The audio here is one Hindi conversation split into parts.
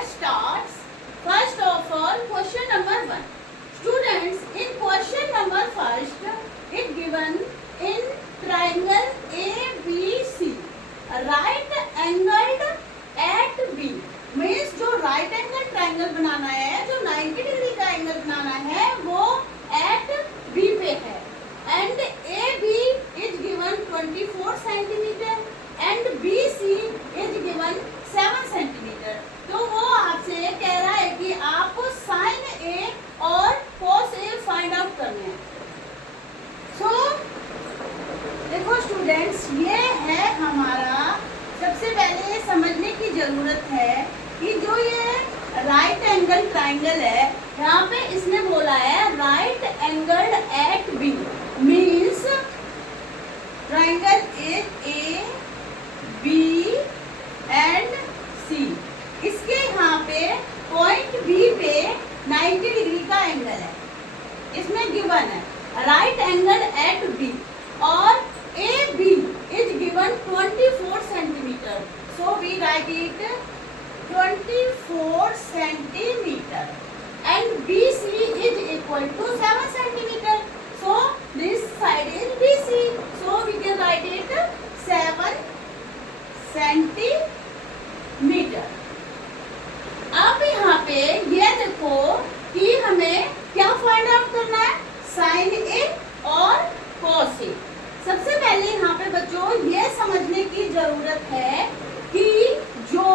let's start. First of all, question number 1. Students, in question number first, it given in triangle ABC, right angled at B. Means जो राइट एंगल ट्राइंगल बनाना है, जो 90 डिग्री का एंगल बनाना है, वो एट बी पे है. And A B is given 24 centimetre and B C is given 7 centimetre. तो वो आपसे कह रहा है कि आपको साइन ए और कोस ए फाइंड आउट करने हैं. सो देखो स्टूडेंट्स, ये है हमारा, सबसे पहले ये समझने की जरूरत है कि जो ये राइट एंगल ट्राइंगल है, यहाँ पे इसने बोला है right angle at B, means triangle A B and C. इसके यहाँ पे पॉइंट बी पे 90 डिग्री का एंगल है, इसमें गिवन है राइट एंगल एट बी, और A B is given 24 centimetre. So we write it 24 centimeter and BC is equal to 7 centimeter. So this side is BC. So we can write it 7 centimeter. अब यहाँ पे ये देखो कि हमें क्या फाइंड आउट करना है, साइन ए और कॉस ए. सबसे पहले यहाँ पे बच्चों ये समझने की जरूरत है कि जो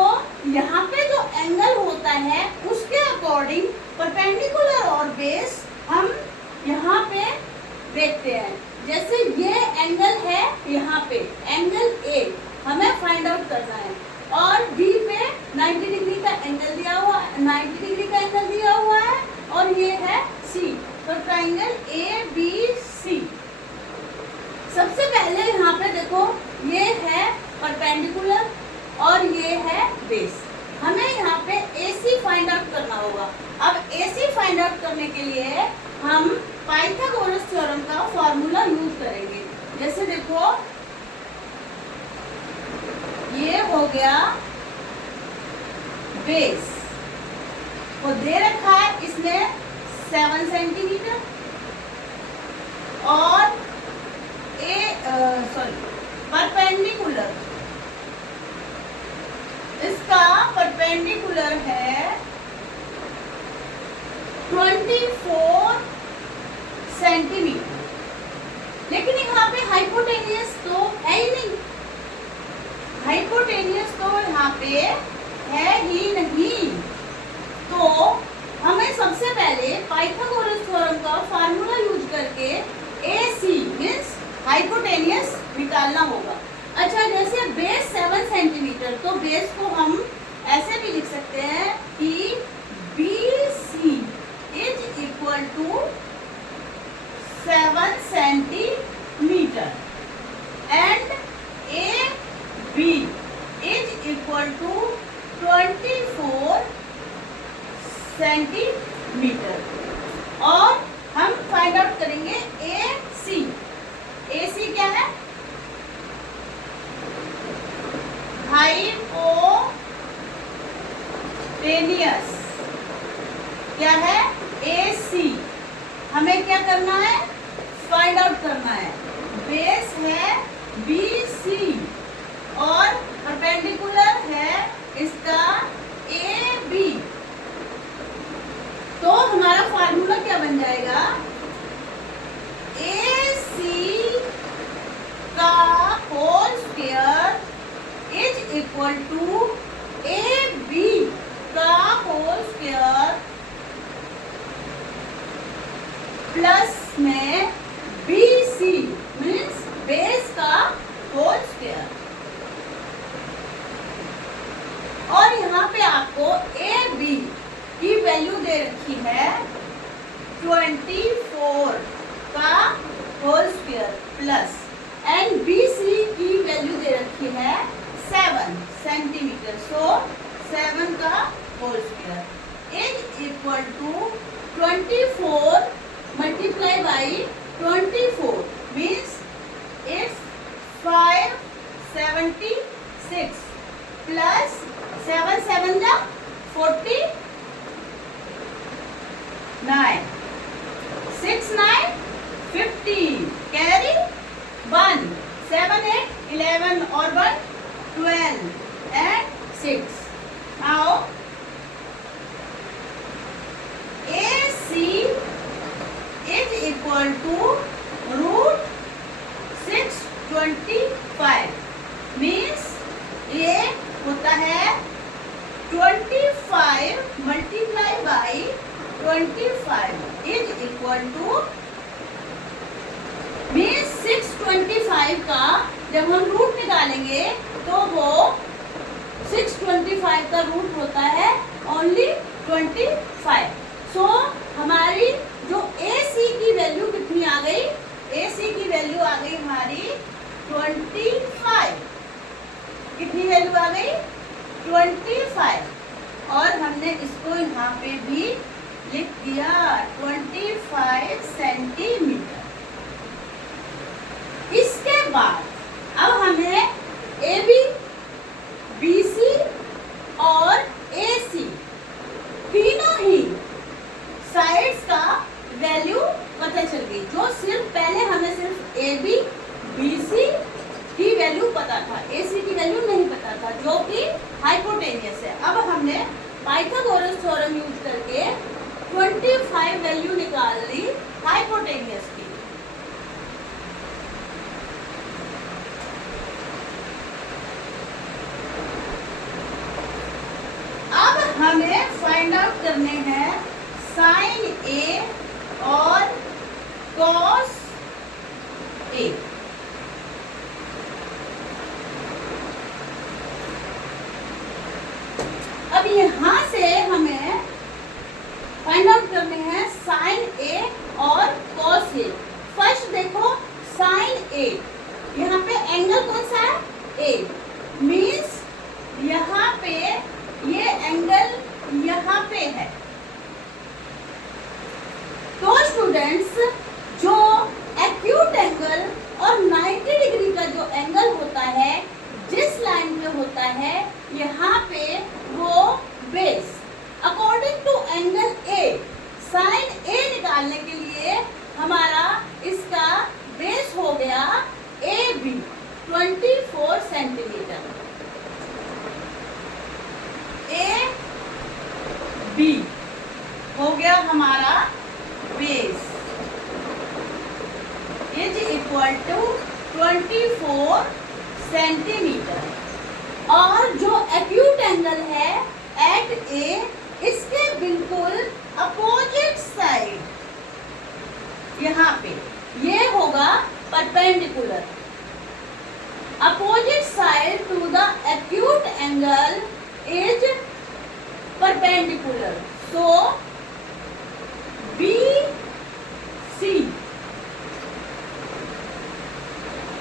यहाँ पे जो एंगल होता है उसके अकॉर्डिंग परपेंडिकुलर और बेस हम यहाँ पे देखते हैं. जैसे ये एंगल है, यहाँ पे एंगल ए हमें फाइंड आउट करना है, और बी पे 90 डिग्री का एंगल दिया हुआ है, 90 डिग्री का एंगल दिया हुआ है, और ये है सी. तो ट्राइंगल ए बी सी. सबसे पहले यहाँ पे देखो ये है परपेंडिकुलर और ये है बेस. हमें यहाँ पे AC फाइंड आउट करना होगा. अब AC फाइंड आउट करने के लिए हम पाइथागोरस थ्योरम का फॉर्मूला यूज करेंगे. जैसे देखो ये हो गया बेस, वो दे रखा है इसने 7 सेंटीमीटर, और परपेंडिकुलर, इसका परपेंडिकुलर है 24 सेंटीमीटर. लेकिन यहाँ पे हाइपोटेनियस तो है ही नहीं, हाइपोटेनियस तो यहाँ पे है ही नहीं. तो हमें सबसे पहले पाइथागोरस थ्योरम का फार्मूला यूज करके AC मीन्स हाइपोटेनियस निकालना होगा. अच्छा, जैसे बेस 7 सेंटीमीटर, तो बेस को हम ऐसे भी लिख सकते हैं कि BC is equal to 7 centimetre and AB is equal to 24 centimetre. और हम फाइंड आउट करेंगे AC. AC क्या है? हाइपोटेनियस. क्या है? AC. हमें क्या करना है? फाइंड आउट करना है. बेस है BC और परपेंडिकुलर है इसका AB. तो हमारा फार्मूला क्या बन जाएगा? AC का होल स्क्वायर इज इक्वल टू AB का होल स्क्वायर प्लस में BC मीन्स बेस का होल स्क्वायर. और यहाँ पे आपको AB की वैल्यू दे रखी है 24 का whole square plus, and BC की वैल्यू दे रखी है 7 सेंटीमीटर. सो 7 का whole square is equal to 24 multiply by 24 means it's 576 plus 7 7 जा 49, 6 9 50, कैरी 1, 7 8 11 और 1 12 and 6. Now AC is equal to root 625 means ये होता है 25 multiply by 25 is equal to means 625 का जब हम रूट निकालेंगे तो वो 625 का रूट होता है ओनली 25. सो हमारी जो AC की वैल्यू कितनी आ गई? AC की वैल्यू आ गई हमारी 25. कितनी वैल्यू आ गई? 25. और हमने इसको यहाँ पे भी लिख दिया 25 सेंटीमीटर. इसके बाद अब हमें AB, BC और AC तीनों ही साइड्स का वैल्यू पता चल गई. जो सिर्फ पहले हमें सिर्फ AB, BC की वैल्यू पता था, AC की वैल्यू नहीं पता था, जो कि हाइपोटेनियस है. अब हमने पाइथागोरस थ्योरम यूज करके 25 वैल्यू निकाल ली हाइपोटेनियस की. अब हमें फाइंड आउट करने हैं साइन A और कॉस A. अब यहां से हमें फाइंड आउट करने हैं साइन A और कॉस A. फर्स्ट देखो साइन A, यहाँ पे एंगल कौन सा है? A मीन्स यहाँ पे ये एंगल यहाँ पे है. तो स्टूडेंट्स जो एक्यूट एंगल और 90 डिग्री का जो एंगल होता है जिस लाइन पे होता है यहाँ पे वो base. According to angle A, sine A निकालने के लिए हमारा इसका बेस हो गया AB 24 सेंटीमीटर. AB हो गया हमारा base is equal to 24 centimetre. और जो एक्यूट एंगल है एट A, इसके बिल्कुल अपोजिट साइड यहाँ पे ये होगा perpendicular. Opposite side to the acute angle is perpendicular. So BC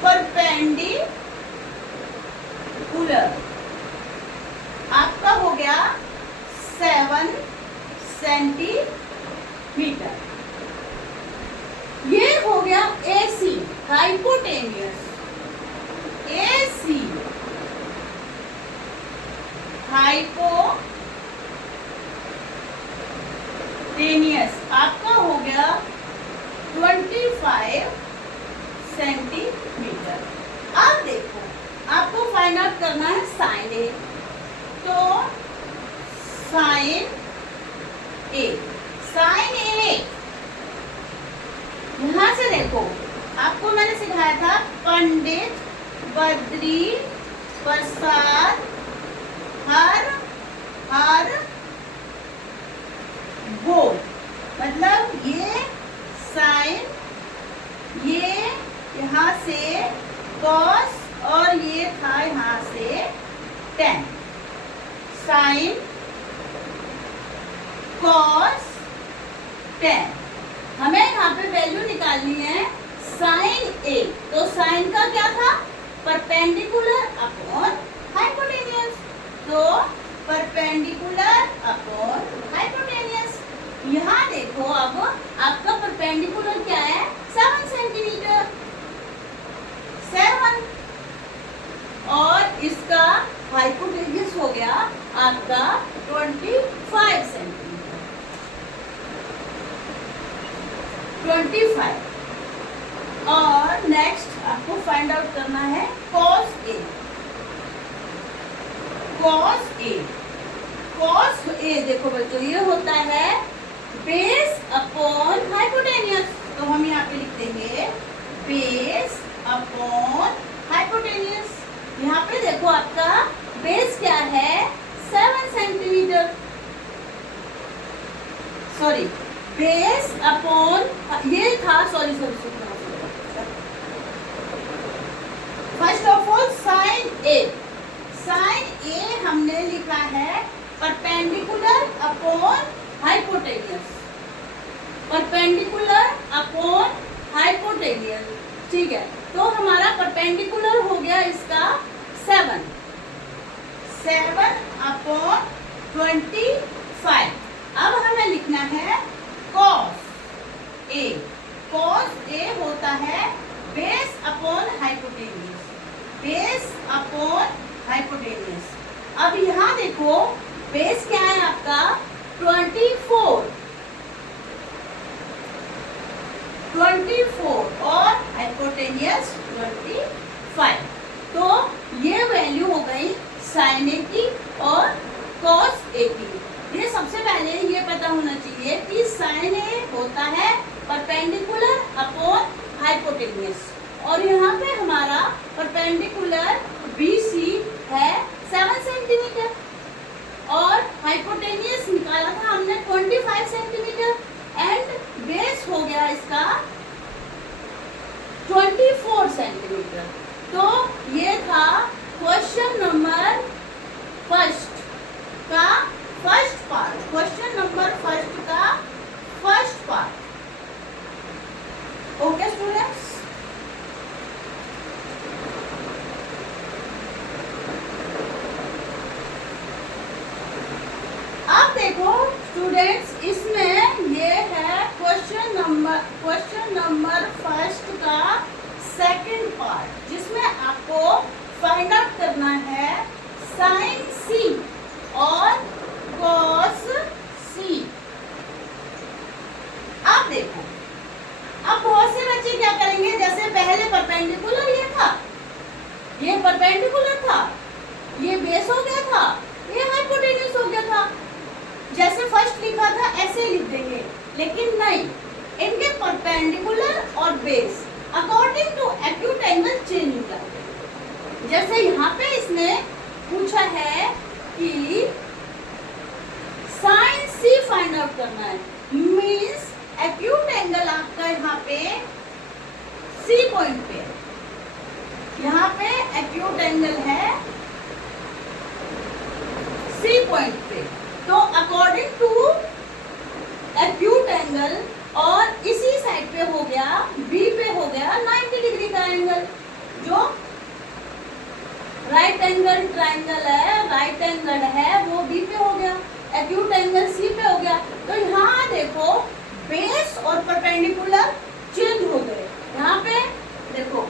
perpendicular आपका हो गया 7 सेंटीमीटर. ये हो गया AC हाइपोटेनियस. AC हाइपोटेनियस आपका हो गया 25 सेंटीमीटर. अब देखो आपको फाइंड आउट करना है साइन A. तो साइन A, साइन A यहाँ से देखो आपको मैंने सिखाया था पंडित बद्री प्रसाद हर हर वो. मतलब ये साइन, ये यहाँ से कॉस और ये था यहाँ से टेन. Sine cos tan. हमें यहाँ पे वैल्यू निकालनी है साइन A. तो साइन का क्या था? Perpendicular upon hypotenuse. तो परपेंडिकुलर अपॉन हाइपोटेनियस. यहाँ देखो अब आपका परपेंडिकुलर क्या है? 7 सेंटीमीटर. 7 और इसका हाइपोटेनियस हो गया आपका 25 सेंटीमीटर, 25। और नेक्स्ट आपको फाइंड आउट करना है cos A। cos A देखो बच्चों, ये होता है बेस अपॉन हाइपोटेनियस। तो हम यहाँ पे लिख देंगे बेस अपॉन हाइपोटेनियस। यहाँ पे देखो आपका बेस क्या है, 7 सेंटीमीटर, सॉरी बेस अपॉन ये था, sorry first of all sine A हमने लिखा है perpendicular upon hypotenuse, perpendicular upon hypotenuse, ठीक है। तो हमारा परपेंडिकुलर हो गया इसका 7 अपॉन 25। अब हमें लिखना है cos A होता है base upon hypotenuse, base upon hypotenuse. अब यहाँ देखो बेस क्या है आपका 24 और हाइपोटेनियस 25। तो ये वैल्यू हो गई साइन ए की और कॉस ए की। ये सबसे पहले ये पता होना चाहिए कि साइन ए होता है परपेंडिकुलर अपॉन हाइपोटेनियस, और यहाँ पे हमारा परपेंडिकुलर BC है 7 सेंटीमीटर और हाइपोटेनियस निकाला था हमने 25 सेंटीमीटर एंड बेस हो गया इसका 24 सेंटीमीटर। तो ये था क्वेश्चन नंबर फर्स्ट का first part, question number first का फर्स्ट पार्ट। ओके स्टूडेंट्स, अब देखो स्टूडेंट्स, इसमें ये है क्वेश्चन नंबर फर्स्ट का सेकंड पार्ट, जिसमें आपको फाइंड आउट करना है साइन C और कॉस C। अब देखो, अब बहुत से बच्चे क्या करेंगे, जैसे पहले परपेंडिकुलर ये परपेंडिकुलर था, ये बेस हो गया था, ये हाइपोटेन्यूज हो गया था, जैसे फर्स्ट लिखा था ऐसे लिख देंगे, लेकिन नहीं, इनके परपेंडिकुलर और base according to acute angle change हो जाते हैं। जैसे यहाँ पे इसने पूछा है कि साइन C फाइंड आउट करना है, मींस एक्यूट एंगल आपका यहाँ पे C पॉइंट पे, यहाँ पे एक्यूट एंगल है C पॉइंट पे। तो अकॉर्डिंग टू एक्यूट एंगल और इसी साइड पे हो गया B पे हो गया 90 डिग्री का एंगल, जो राइट एंगल ट्राइंगल है वो B पे हो गया, एक्यूट एंगल C पे हो गया। तो यहाँ देखो बेस और परपेंडिकुलर चेंज हो गए। यहाँ पे देखो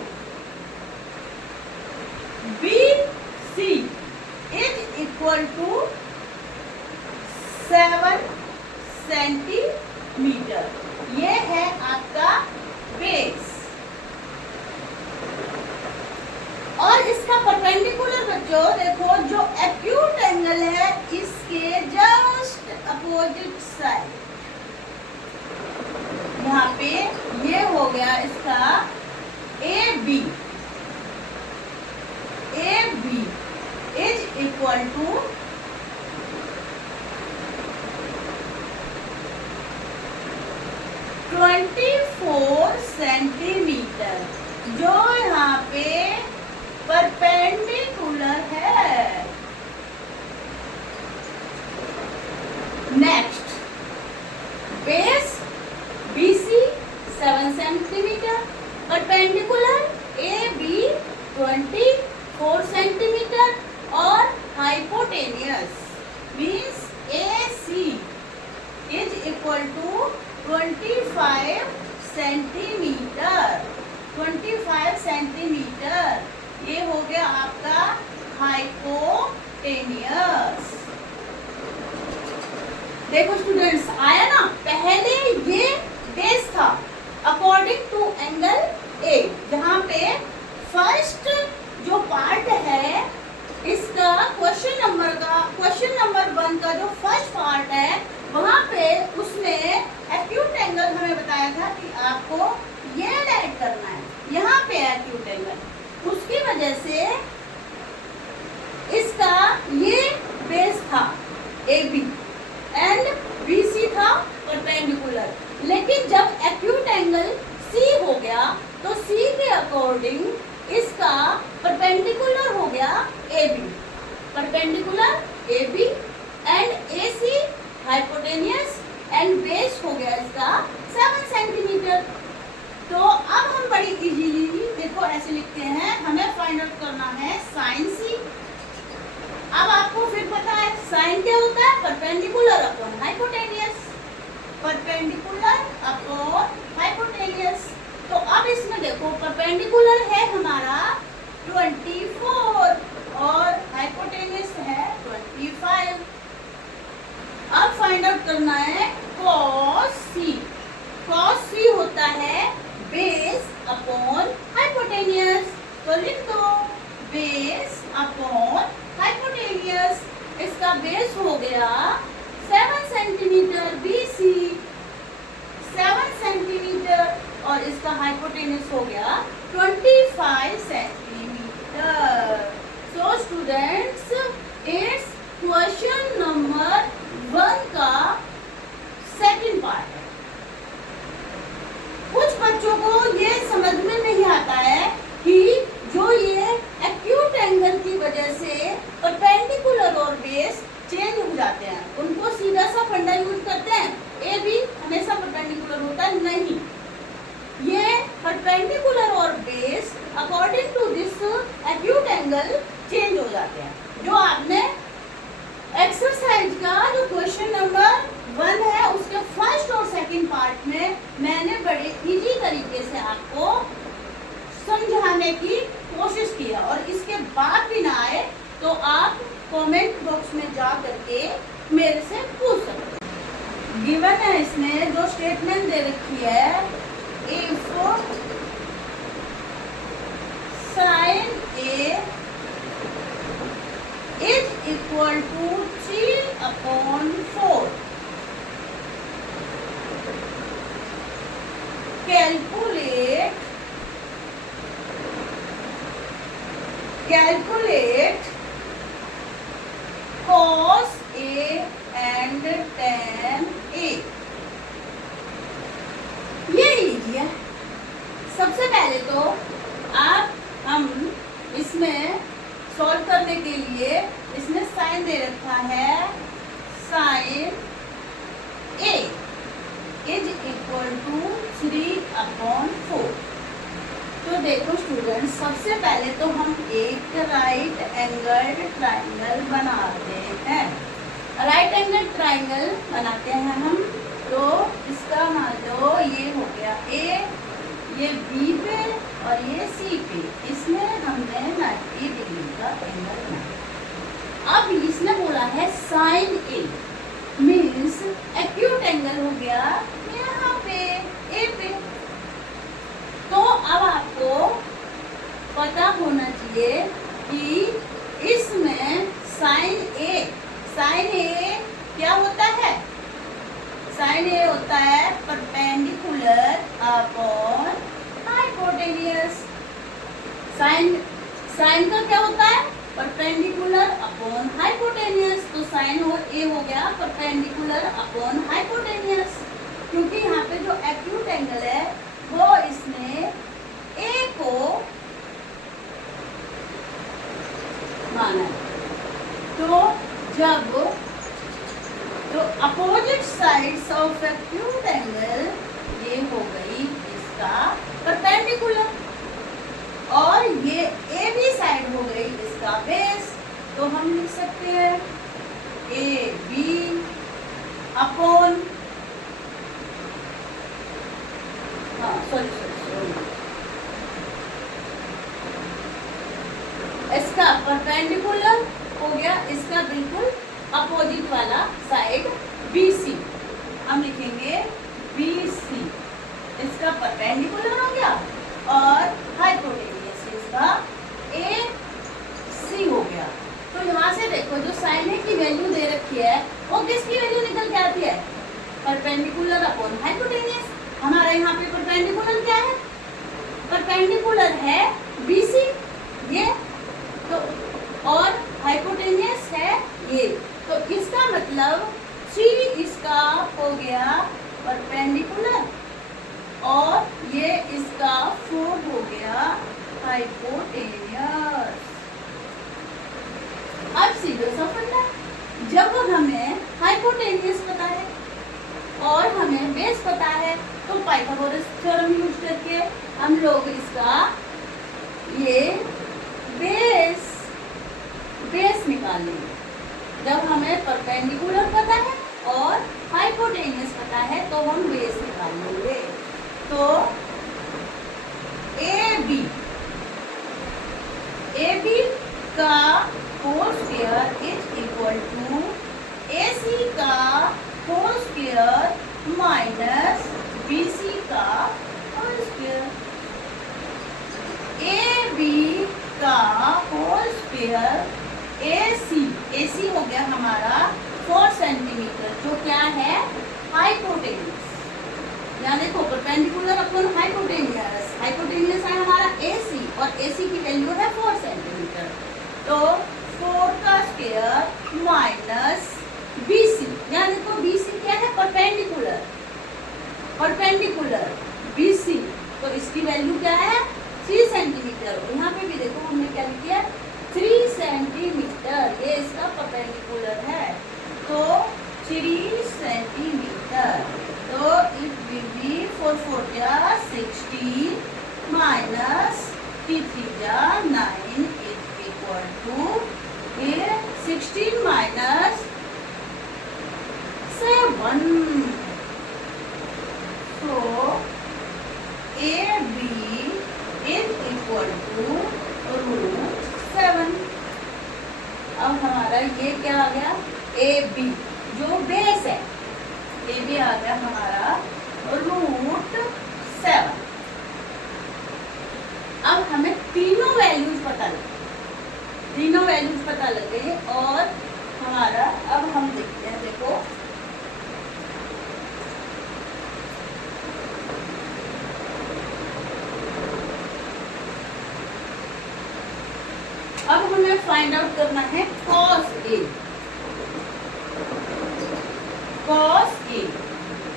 BC is equal to 7 centimetre, ये है आपका बेस, और इसका परपेंडिकुलर बच्चों देखो जो एक्यूट एंगल है इसके जस्ट अपोजिट साइड, यहाँ पे ये हो गया इसका AB is equal to 24 centimetre, जो यहाँ पे परपेंडिकुलर है। Next base BC 7 centimetre, perpendicular AB 24 centimetre और hypotenuse means AC is equal to 25 centimetre, 25 centimetre, ये हो गया आपका हाइपोटेनियस। देखो स्टूडेंट्स, आया ना, पहले ये बेस था अकॉर्डिंग टू एंगल ए, जहाँ पे फर्स्ट जो पार्ट है इसका क्वेश्चन नंबर 1 का जो फर्स्ट पार्ट है, वहाँ पे उसने एक्यूट एंगल हमें बताया था कि आपको ये ऐड करना है, यहाँ पे एक्यूट एंगल, उसकी वजह से इसका ये बेस था AB एंड BC था परपेंडिकुलर, लेकिन जब एक्यूट एंगल C हो गया तो C के अकॉर्डिंग इसका परपेंडिकुलर हो गया AB, perpendicular AB and AC hypotenuse and base हो गया इसका 7 सेंटीमीटर। तो अब हम बड़ी इजीली देखो ऐसे लिखते हैं, हमें फाइंड आउट करना है साइन C। अब आपको फिर पता है साइन क्या होता है, perpendicular upon hypotenuse, perpendicular upon hypotenuse. तो अब इसमें देखो परपेंडिकुलर है हमारा 24 और हाइपोटेनियस है 25। अब फाइंड आउट करना है cos C। cos C होता है बेस अपॉन हाइपोटेनियस, तो लिख दो बेस अपॉन हाइपोटेनियस। इसका बेस हो गया 7 सेंटीमीटर BC, 7 सेंटीमीटर, और इसका हाइपोटेनियस हो गया 25 centimetre. So students, it's question number 1 का सेकंड पार्ट है। कुछ बच्चों को ये समझ में नहीं आता है कि जो ये एक्यूट एंगल की वजह से परपेंडिकुलर और बेस चेंज हो जाते हैं, उनको सीधा सा फंडा यूज करते हैं, ए बी हमेशा परपेंडिकुलर होता है, नहीं, ये परपेंडिकुलर और base according to this acute angle change हो जाते हैं। जो आपने एक्सरसाइज का जो क्वेश्चन नंबर 1 है उसके फर्स्ट और सेकंड पार्ट में मैंने बड़े इजी तरीके से आपको समझाने की कोशिश किया, और इसके बाद भी ना आए तो आप कमेंट बॉक्स में जा करके मेरे से पूछ सकते हैं। गिवन है इसमें जो स्टेटमेंट दे रखी है, if sine A is equal to 3/4, calculate cos A and tan A। ये लीजिए, सबसे पहले तो हम इसमें सॉल्व करने के लिए इसमें साइन दे रखा है, sine A is equal to 3/4। तो देखो स्टूडेंट, सबसे पहले तो हम एक राइट एंगल ट्राइंगल बनाते हैं। राइट एंगल ट्राइंगल बनाते हैं हम, तो इसका मान लो ये हो गया A, ये B पे और ये C पे, इसमें हमने 90 डिग्री का एंगल बनाया। अब इसने बोला है sine A means acute angle हो गया यहाँ पे A पे। तो अब आपको पता होना चाहिए कि इसमें साइन A क्या होता है, साइन A होता है परपेंडिकुलर अपॉन हाइपोटेनियस। साइन का क्या होता है, परपेंडिकुलर अपॉन हाइपोटेनियस। तो साइन A हो गया परपेंडिकुलर अपॉन हाइपोटेनियस, क्योंकि यहाँ पे जो एक्यूट एंगल है वो इसने A को माना है। तो जब तो opposite sides of acute angle ये हो गई इसका परपेंडिकुलर, और ये AB साइड हो गई इसका बेस। तो हम लिख सकते हैं AB अपॉन, इसका परपेंडिकुलर हो गया, इसका बिल्कुल अपोजिट वाला साइड BC, हम लिखेंगे BC, इसका परपेंडिकुलर हो गया और हाइपोटेनियस इसका AC हो गया। तो यहाँ से देखो जो साइन ए की वैल्यू दे रखी है वो किसकी वैल्यू निकल के आती है, परपेंडिकुलर अपॉन हाइपोटेनियस। हमारा यहाँ पे परपेंडिकुलर क्या है, परपेंडिकुलर है BC ये, तो और हाइपोटेनियस है ये, तो इसका मतलब 3 इसका हो गया परपेंडिकुलर और ये इसका 4 हो गया हाइपोटेनियस। अब सीधे सा फंडा, जब हमें हाइपोटेनियस पता है और हमें बेस पता है तो पाइथागोरस थ्योरम यूज करके हम लोग इसका ये बेस निकाल लेंगे। जब हमें परपेंडिकुलर पता है और हाइपोटेनियस पता है तो हम बेस निकाल लेंगे। तो AB का whole square is equal to AC का होल स्क्वायर माइनस BC का होल स्क्वायर। AB का होल स्क्वायर AC हो गया हमारा 4 सेंटीमीटर, जो क्या है हाइपोटेनियस। यहाँ देखो परपेंडिकुलर अपॉन हाइपोटेनियस है हमारा AC और AC की वैल्यू है 4 सेंटीमीटर, तो 4 का स्क्वायर माइनस BC, यहाँ देखो BC क्या है परपेंडिकुलर BC, तो इसकी वैल्यू क्या है 3 सेंटीमीटर। यहाँ पे भी देखो हमने क्या लिखा है 3 सेंटीमीटर, ये इसका परपेंडिकुलर है, तो 3 सेंटीमीटर। तो इट विल बी 4 4 जा 16 माइनस 3 3 जा 9 इज इक्वल टू ये 16 minus 7। So AB is equal to √7। अब हमारा ये क्या आ गया AB जो बेस है, AB आ गया हमारा √7। अब हमें तीनों वैल्यूज पता लग गई और हमारा अब हम देखते हैं, देखो अब हमें फाइंड आउट करना है cos A।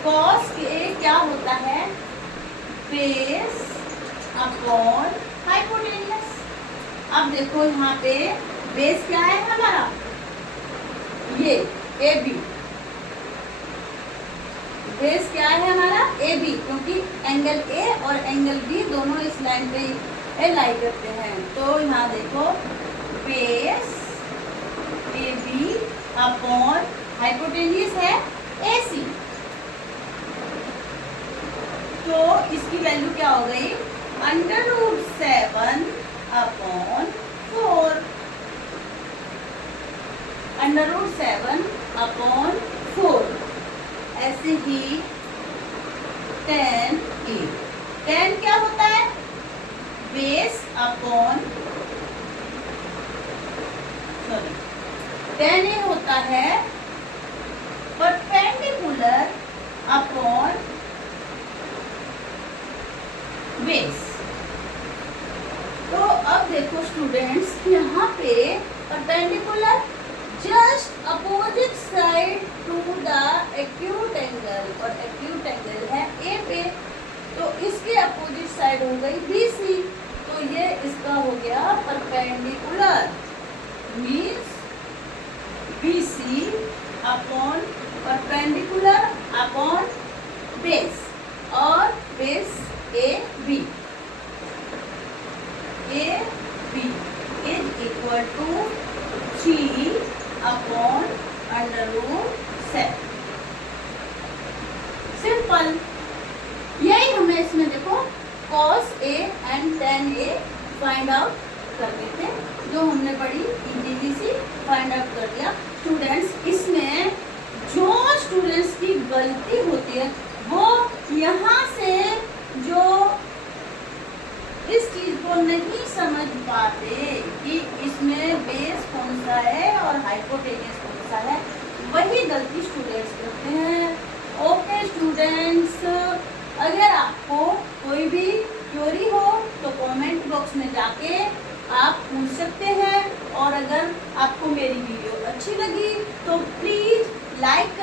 cos A क्या होता है, बेस अपॉन हाइपोटेनियस। अब देखो यहाँ पे बेस क्या है हमारा, ये AB, बेस क्या है हमारा AB, क्योंकि एंगल A और एंगल B दोनों इस लाइन पे लाई करते हैं। तो यहाँ देखो बेस AB अपॉन हाइपोटेनियस है AC, तो इसकी वैल्यू क्या हो गई √7 अपॉन 4, √7 अपॉन 4। ऐसे ही tan A, tan क्या होता है बेस अपॉन tan A होता है परपेंडिकुलर अपॉन बेस। तो अब देखो स्टूडेंट्स, यहाँ पे perpendicular just opposite side to the acute angle, और एक्यूट एंगल है ए पे, तो इसके अपोजिट साइड हो गई BC, तो ये इसका हो गया perpendicular, means BC upon perpendicular upon base, और base AB is equal to 3 upon √7। Simple, यही हमें इसमें देखो cos A and tan A find out करने थे, जो हमने बड़ी इजीली सी फाइंड आउट कर दिया। स्टूडेंट्स, इसमें जो स्टूडेंट गलती होती है वो यहाँ से जो इस चीज को नहीं समझ पाते कि इसमें बेस कौन सा है और हाइपोटेनस कौन सा है, वही गलती स्टूडेंट्स करते हैं। ओके स्टूडेंट्स, अगर आपको कोई भी क्वेरी हो तो कमेंट बॉक्स में जाके आप पूछ सकते हैं, और अगर आपको मेरी वीडियो अच्छी लगी तो प्लीज़ लाइक